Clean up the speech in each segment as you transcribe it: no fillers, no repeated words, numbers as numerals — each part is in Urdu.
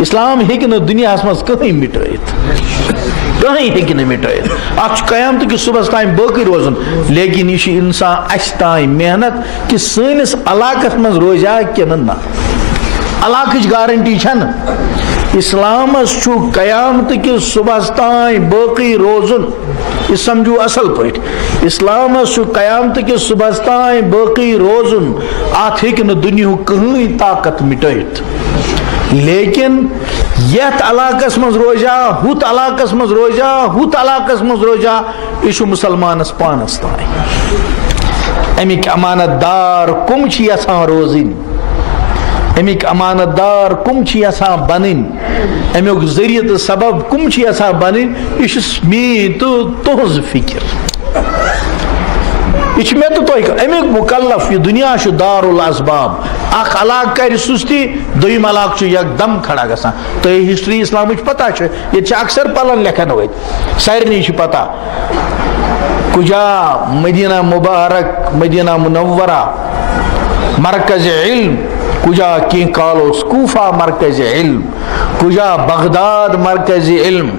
اسلام ہیکہ نہ دنیا مز کہیں مٹائت کہیں ہیکہ نہ مٹائت اتھ قیامت کس صبح تام باقی روزن لیکن یہ انسان اس تام محنت کہ سنس علاقس مز روزیا کہ نہ علاقچ گارنٹی چھن اسلامس چھو قیامت کس صبح تام باقی روزن یہ سمجھو اصل پٹ اسلامس چھو قیامت کس صبح تام باقی روزن ات ہیکہ نہ دنیا کہیں طاقت مٹائت لیکن یت علاقس مز روزا ہت علاقس مز روزا ہت علاقس مز روزا یہ مسلمانس پانس تام امیک امانت دار کم چھ یژھان روزن امیک امانت دار کم چھ یژھان بنن امیک ذریعہ تو سبب کم چھ یژھان بنن یہ مین تو تہذ فکر یہ مے تو امیک مکلف یہ دنیا دار الاسباب اخ علاقہ کر سستی دویم علاقہ یک دم کھڑا گسان تو یہ ہسٹری اسلامچ پتہ یہ اکثر پلن لکھن ورت سارنی پتہ کجا مدینہ مبارک مدینہ منورہ مرکز علم کجا کی کالوس کوفہ مرکز علم کجا بغداد مرکز علم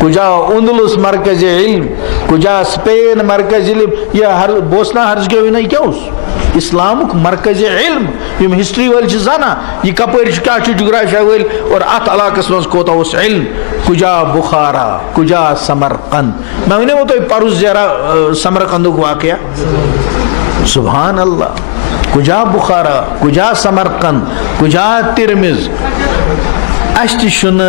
کجا اندلس مرکز علم کجا اسپین مرکز علم یہ ہر بوسنا ہرزگوینہ کیا اس اسلامک مرکز علم یم ہسٹری ول زانا یہ کپر کیا جغرافیہ ول اور ات علاقس مز کوتا اس علم کجا بخارا کجا سمرقند میں ونو تو پرس زیرا سمرقندک واقعہ سبحان اللہ کجا بخارا کجا سمرقند کجا ترمز اس تہ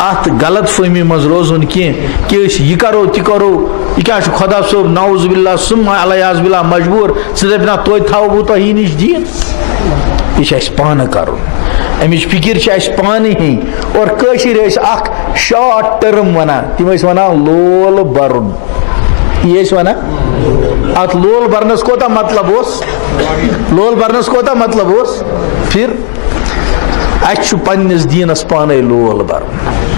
ات غلط فہمی مز روزن کی کہ یہ کرو تہ کرو یہ کیا خدا صوب نعوذ باللہ ثم علیاذ باللہ مجبور نا توتہ تھاو بہ تہ نش دین یہ پانہ کرن امچ فکر اس پانے ہی اور کشر اخ شارٹ ٹرم ونان تم ونان لول برن یہ ونان ات لول برنس کوتا مطلب اس لول برنس کوتا مطلب اس پھر اچھ پنس دینس پانے لول برن